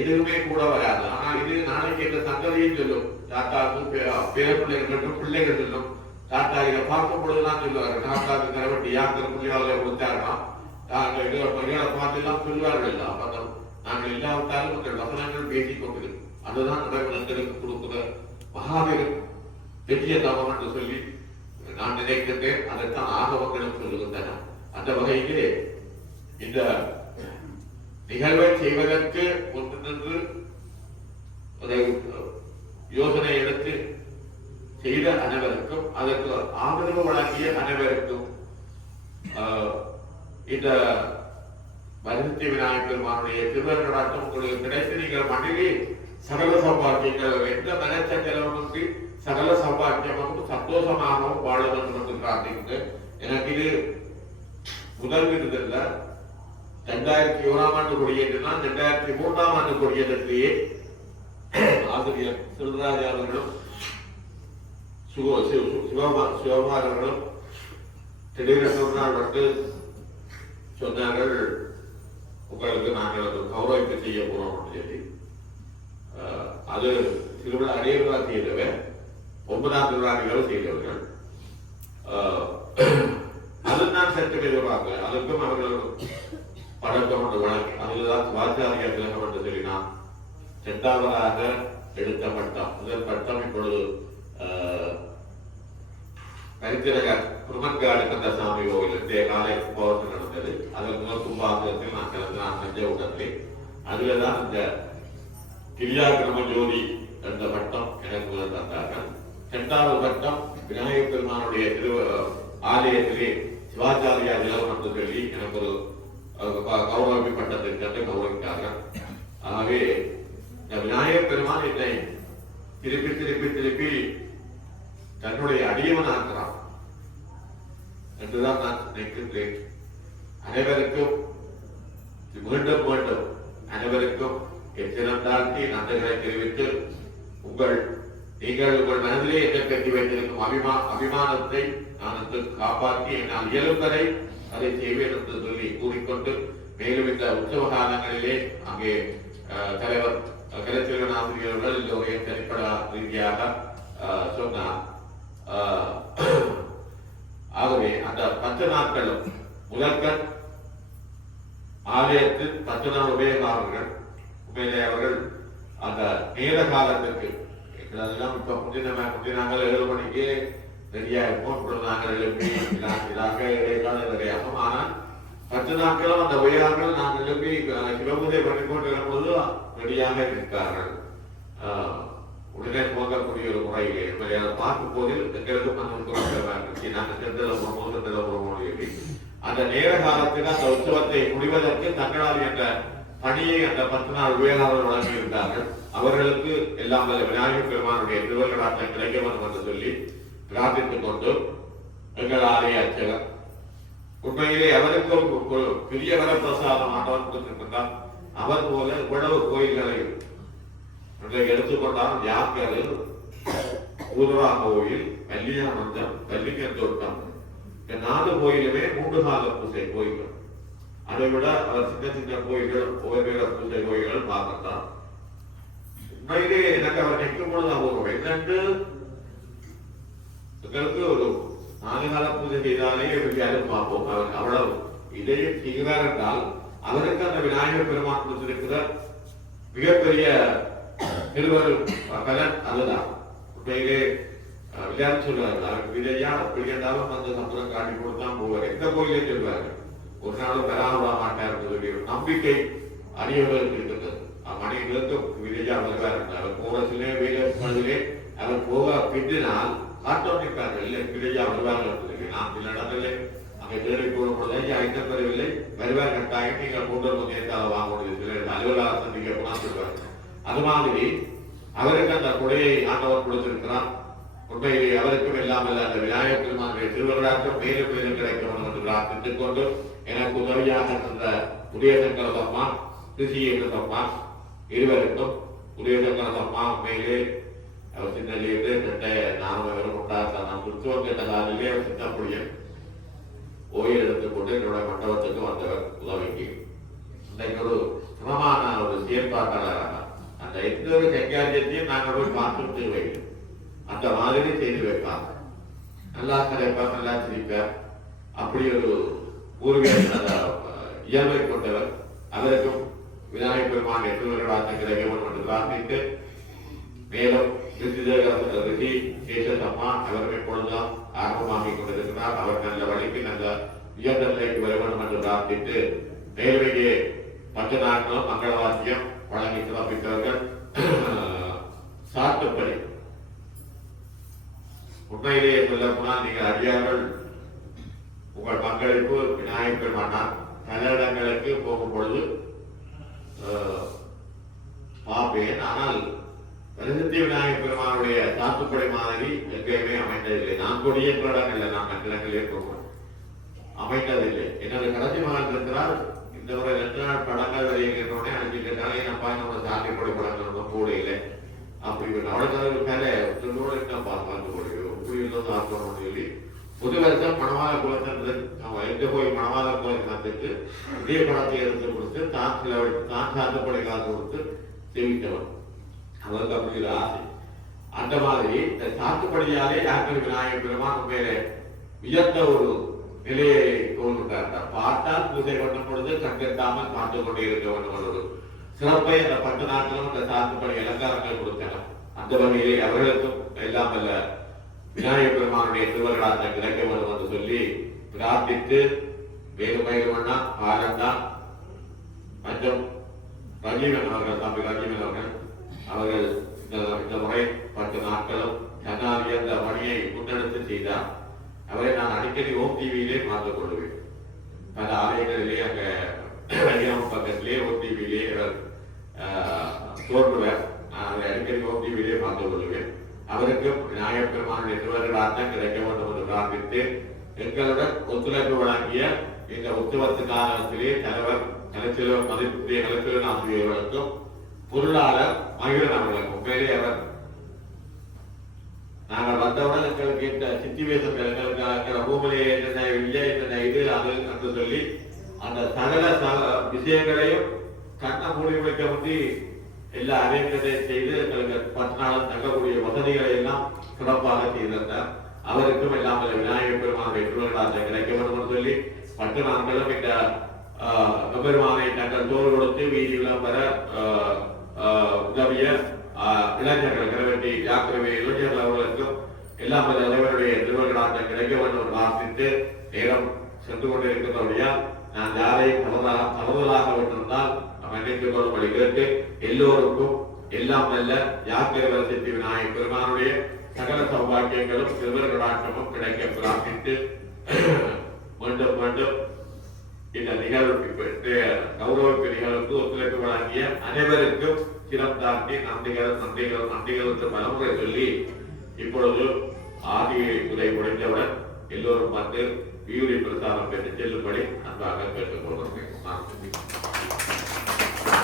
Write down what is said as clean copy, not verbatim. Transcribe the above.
எதுவுமே கூட வராது. ஆனால் இது நாளைக்கு என்ற சங்கதியும் சொல்லும். தாத்தாவுக்கு பேர பிள்ளைகள் மற்றும் பிள்ளைகள் சொல்லும். தாத்தா இதை பார்க்கும் பொழுதுதான் சொல்லுவார்கள், தாத்தாவுக்கு கரவட்டி யாத்திரை பிள்ளைகளை கொடுத்தாருன்னா நாங்கள் எங்களை பார்த்துலாம் சொல்வார்கள். அப்போ நாங்கள் இல்லாவிட்டாலும் உங்கள் வசனங்கள் பேசிக் கொண்டது. அதுதான் எங்களுக்கு கொடுக்கிற மகாவீரம் பெரிய தவம் என்று சொல்லி நான் நினைக்கின்றேன். அதற்கான ஆகவங்களும் சொல்லுகின்றன. அந்த வகையிலே இந்த நிகழ்வை செய்வதற்கு ஒன்று நின்று ஒரு யோசனை எடுத்து செய்த அனைவருக்கும், அதற்கு ஆதரவு வழங்கிய அனைவருக்கும் இந்த வருத்தி விநாயகர் பெருமானுடைய திருவருளாட்டம் உங்களுக்கு கிடைத்து நீங்கள் மண்ணிலே சகல சௌபாக்கியங்கள் எந்த மனச்சஞ்சலமின்றி சகல சௌபாக்கியமும் சந்தோஷமாகவும் வாழ வேண்டும் என்று பிரார்த்திக்கிறேன். எனக்கு இது முதல் விருதல்ல. 2001ஆம் ஆண்டு கொடியேற்றினா 2003ஆம் ஆண்டு கொடியேற்றத்திலேயே ஆசிரியர் செல்வராஜ் அவர்களும் சிவகுமார் அவர்களும் திடீரென்று ஒரு நாள் வந்து சொன்னார்கள், உங்களுக்கு நாங்கள் ஒரு கௌரவிப்பு செய்ய போறோம் அப்படின்னு சொல்லி. அது திருவிழா அடையவிழா செய்தவர் 9ஆம் திருவிழாக்கள் செய்தவர்கள். அது நான் சற்று எதிர்பார்க்கல. அதுக்கும் அவர்கள் பழக்கம் என்று வழங்கி அதுதான் வாச்சாரியா திலகம் என்று சொல்லினான். 2ஆவதாக எடுத்த பட்டம், முதல் பட்டம் இப்பொழுது கரித்திரகர் குருமன்காடு கந்தசாமி கோவில் இன்றைய காலை போராட்டம் நடந்தது. அதற்கு முதல் கும்பாசனத்தில் நான் கலந்து நான் நஞ்ச உடனே அதுலதான் இந்த கிரியா கிரம ஜோதி என்ற பட்டம் எனக்கு முதல் தந்தார்கள். 2வது பட்டம் விநாயகர் பெருமானுடைய ஆலயத்திலே சிவாச்சாரியா திலகம் என்று சொல்லி எனக்கு ஒரு கௌரவி பட்டத்தை கண்டு கௌரவித்தார்கள். ஆகவே இந்த விநாயகர் பெருமான் என்னை திருப்பி திருப்பி திருப்பி தன்னுடைய அடியவனாகிறான் என்றுதான் நான் நினைக்கின்றேன். அனைவருக்கும் மீண்டும் மீண்டும் அனைவருக்கும் எச்சிரம் தாழ்த்தி நன்றிகளை தெரிவித்து நீங்கள் உங்கள் மனதிலே என்னை பற்றி வைத்திருக்கும் அபிமானத்தை நான் காப்பாற்றி என்னால் இயலும்பதை அதை செய்வேன் என்று சொல்லி கூறிக்கொண்டு, மேலும் இந்த உற்சவ காலங்களிலே அங்கே தலைவர் கலைச்செல்வன் ஆசிரியர்கள் எல்லோரைய திரைப்பட ரீதியாக சொன்னார். ஆகவே அந்த 10 நாட்களும் முதற்கண் ஆலயத்தில் 10 நாள் உபயோகாரர்கள் உண்மையிலே அவர்கள் அந்த நேர காலத்திற்கு எங்களெல்லாம் இப்ப முந்தினாங்கள் 7 மணிக்கு ரெடியா இருப்போம். நாங்கள் எழுப்பி இதாக இடையாகும். ஆனால் 10 நாட்களும் அந்த உயரங்கள் நாங்கள் எழுப்பி சிவபூஜை பண்ணிக்கொண்டு இருக்கும்போது ரெடியாக இருக்கிறார்கள். உடனே போகக்கூடிய ஒரு முறையிலே அதை பார்க்கும் போதில் எங்களுக்கும் அந்த நேர காலத்தில் அந்த உற்சவத்தை முடிவதற்கு தங்களால் என்ற பணியை அந்த 10 நாள் உபயோகாரர்கள் வழங்கியிருந்தார்கள். அவர்களுக்கு எல்லாம் விநாயகர் பெருமானுடைய திருவருளாட்டம் கிடைக்க வேண்டும் என்று சொல்லி பிரார்த்தித்துக் கொண்டு எங்கள் ஆலய அர்ச்சகர் உண்மையிலே அவருக்கு ஒரு பெரிய வரப்பிரசாதம் ஆண்டவர் கொடுத்திருக்கின்றார். அவர் போல இவ்வளவு கோயில்களை எடுத்துக்கொண்டால் யாக்கரில் ஊர்வா கோயில், கல்யாணம், கல்லிக்கன் தோட்டம், 4 கோயிலுமே 3 கால பூசை கோயில்கள். அதை விட அவர் சின்ன சின்ன கோயில்கள் ஓய்வேற பூசை கோயில்கள் பார்க்கின்றார். உண்மையிலே எனக்கு அவர் நிற்கும் பொழுது அவர் என்னென்று எங்களுக்கு ஒரு 4 கால பூஜை செய்தாலே யாரும் பார்ப்போம். அவர் அவ்வளவு இதையும் செய்கிறார் என்றால் அவருக்கு அந்த விநாயகர் பெருமான் கொடுத்திருக்கிற மிகப்பெரிய திருவருள் பலன் அதுதான். உண்மையிலே விளையாட்டு சொல்லுவார்கள், அவருக்கு விதையா அப்படி இருந்தாலும் அந்த சம்பளம் காட்டி கொடுத்தான் போவார். எந்த கோயிலே சொல்வார்கள், ஒரு நாளும் பெறாவிட மாட்டார் சொல்லி நம்பிக்கை அடியவர்களுக்கு இருக்கின்றது. மணிகளுக்கு விதையா வருவார். அவர் போக சில வீரே அவர் போக பின்னால் ஆட்டோமிக்கார்கள் இல்லை விதையா வருவார்கள் சொல்லி நான் சில இடங்களிலே அங்கே தேடி போடும்போது ஐட்டம் பெறவில்லை வருவார் கட்டாயம் நீங்கள் மூன்று முன்னேற்றால வாங்க முடியும். சில அலுவலக சந்திக்க போனால் சொல்வார்கள். அது மாதிரி அவருக்கு அந்த கொடையை ஆண்டவர் கொடுத்திருக்கிறார். உண்மையிலே அவருக்கும் இல்லாமல் அந்த விநாயகர் பெருமானுடைய திருவருளாட்டம் மேலும் மேலும் கிடைக்கும் என்று பிரார்த்தித்துக் கொண்டு எனக்கு உதவியாக இருந்த உதயசங்கர சம்மா திருச்சியம்மா இருவருக்கும் உதயசங்கர சம்மா உண்மையிலே அவர் சின்னலிருந்து நானும் அவரும் உண்டாக நான் சுற்றுவம் கேட்ட காலிலே அவர் சின்னப்புடியன் ஓய்வு எடுத்துக்கொண்டு என்னுடைய மண்டபத்துக்கு வந்தவர் உதவிக்கு. இன்றைக்கு ஒரு சிரமமான ஒரு செயற்பாட்டாளராக அந்த எந்த ஒரு கைகாரியத்தையும் நாங்கள் போய் பார்த்து வைக்கிறோம். அந்த மாதிரி செய்து வைப்பாங்க. நல்லா கரைப்பார், நல்லா சிரிப்பார். அப்படி ஒரு பூர்வீக இயல்பை கொண்டவர். அவருக்கும் விநாயகர் பெருமான் எட்டுவர்களாக கிடைக்கும் என்று பிரார்த்தித்து, மேலும் ரிஷி சேஷம்மா அவர்கள் இப்பொழுதுதான் ஆரம்பமாகிக் கொண்டிருக்கிறார். அவர் நல்ல வழிக்கு நல்ல உயர்ந்த நிலைக்கு வர வேண்டும் என்று பிரார்த்தித்து, நேர்மையே 10 நாட்களும் மங்களவாசியம் வழங்கி சிறப்பித்தவர்கள் சாத்துப்படி. உண்மையிலேயே சொல்ல போனால் நீங்கள் அடியார்கள் உங்கள் பங்களிப்பு விநாயகர் பெருமானார் பல இடங்களுக்கு போகும் பொழுது பார்ப்பேன். ஆனால் பிரசித்தி விநாயகர் பெருமானுடைய சாத்துப்படை மாதிரி எங்கேயுமே அமைந்ததில்லை. நான் கொடியேற்ற இடங்கள்ல நான் மற்ற இடங்களிலே போகிறேன், அமைந்ததில்லை. என்னோட கடைசி மகன் இருக்கிறார். இந்த ஒரு 2 நாள் படங்கள் வெளியிட்டோடனே அனுப்பி கேட்டாலே அப்பா என்னோட சாத்தியப்படை படங்கள் ரொம்ப கூட இல்லை அப்படி அவளுக்கு மேலே சொல்லோட என்ன பார்த்து போடுவோம் இப்படி இருந்தது ஆக்கணும்னு சொல்லி புது வருஷம் மணவாத குலத்திலிருந்து எங்க போய் மணவாத குலத்தை வந்துட்டு இதே படத்தை எடுத்து கொடுத்து தான் சாத்துப்படை காசு கொடுத்து தெரிவித்தவன். அவருக்கு அப்படி ஒரு ஆசை. அந்த மாதிரி இந்த சாத்துப்படியாலே யாருக்கும் விநாயகர் பெருமான் மேலே உயர்ந்த ஒரு நிலையை தோன்றுகிறார். பார்த்தால் பூஜை பண்ணும் பொழுது கண்டெட்டாமல் பார்த்து கொண்டே இருக்க வேண்டும் ஒரு சிறப்பை அந்த 10 நாட்களும் அந்த சாத்துப்படி அலங்காரங்கள் கொடுத்தனர். அந்த வகையிலே அவர்களுக்கும் எல்லாம் அல்ல விநாயகர் பெருமானுடைய திருவர்களாக கிடைக்க வேண்டும் என்று சொல்லி பிரார்த்தித்து, வேலுமயிலுமண்ணா ஆனந்தா மற்றும் ரஜீவன் அவர்கள், தம்பி ரஜீவன் அவர்கள் இந்த முறை 10 நாட்களும் தன்னாதி அந்த பணியை முன்னெடுத்து செய்தார். அவரை நான் அடிக்கடி ஓம் டிவியிலே மாற்றிக் கொள்வேன். பல ஆலயங்களிலே அங்க பக்கத்திலே ஓம் டிவியிலே தோன்றுவர். நான் அதை அடிக்கடி ஓம் டிவியிலே மாற்றிக் கொள்வேன். அவருக்கு விநாயகர் பெருமானுடைய திருவர்களாக கிடைக்க வேண்டும் என்று பிரார்த்தித்து, எங்களுடன் ஒத்துழைப்பு வழங்கிய இந்த உற்சவத்து காலத்திலே தலைவர் கலைச்செல்வர் மதிப்புடைய கலைச்செல்வன் ஆசிரியர்களுக்கும் பொருளாளர் மகிழன் அவர்களுக்கும் உண்மையிலே அவர் நாங்கள் வந்தவுடன் எங்களுக்கு இந்த சித்திவேசம் எங்களுக்கு ரூமிலே என்னென்ன இல்லை என்னென்ன இது அது என்று சொல்லி அந்த சகல விஷயங்களையும் கண்ண மூடி வைக்க முடி எல்லா அரேஞ்ச்மெண்டையும் செய்து எங்களுக்கு 10 நாள் தங்கக்கூடிய வசதிகளை எல்லாம் சிறப்பாக செய்திருந்தார். அவருக்கும் இல்லாமல் விநாயகர் பெருமானுடைய திருவிழாவை கிடைக்க வேண்டும் என்று சொல்லி 10 நாட்களும் இந்த பெருமானை தங்கள் தோல் கொடுத்து வீதியில் வர உதவிய இளைஞர்கள் கிரவட்டி யாத்திரை இளைஞர்கள் அவர்களுக்கும் எல்லாம் தலைவருடைய திருவிழாவை கிடைக்க வேண்டும் என்று பிரார்த்தித்து, நேரம் சென்று கொண்டிருக்கிறபடியா நான் யாரையும் தவறுதலாக விட்டிருந்தால் மன்னித்துக் கொள்ளும்படி கேட்டு, எல்லோருக்கும் எல்லாம் நல்ல யாத்திரை சித்தி விநாயகர் பெருமானுடைய சகல சௌபாக்கியங்களும் திருவர்களாட்டமும் கிடைக்க பிரார்த்தித்து, மீண்டும் மீண்டும் இந்த நிகழ்வு கௌரவிப்பு நிகழ்வுக்கு ஒத்துழைப்பு வழங்கிய அனைவருக்கும் சிரம் தாண்டி நன்றிகளுக்கு பலமுறை சொல்லி, இப்பொழுது ஆதி உரை முடிந்தவுடன் எல்லோரும் வந்து வீயுடைய பிரசாரம் பெற்று செல்லும்படி அன்பாக கேட்டுக்கொள்கிறேன்.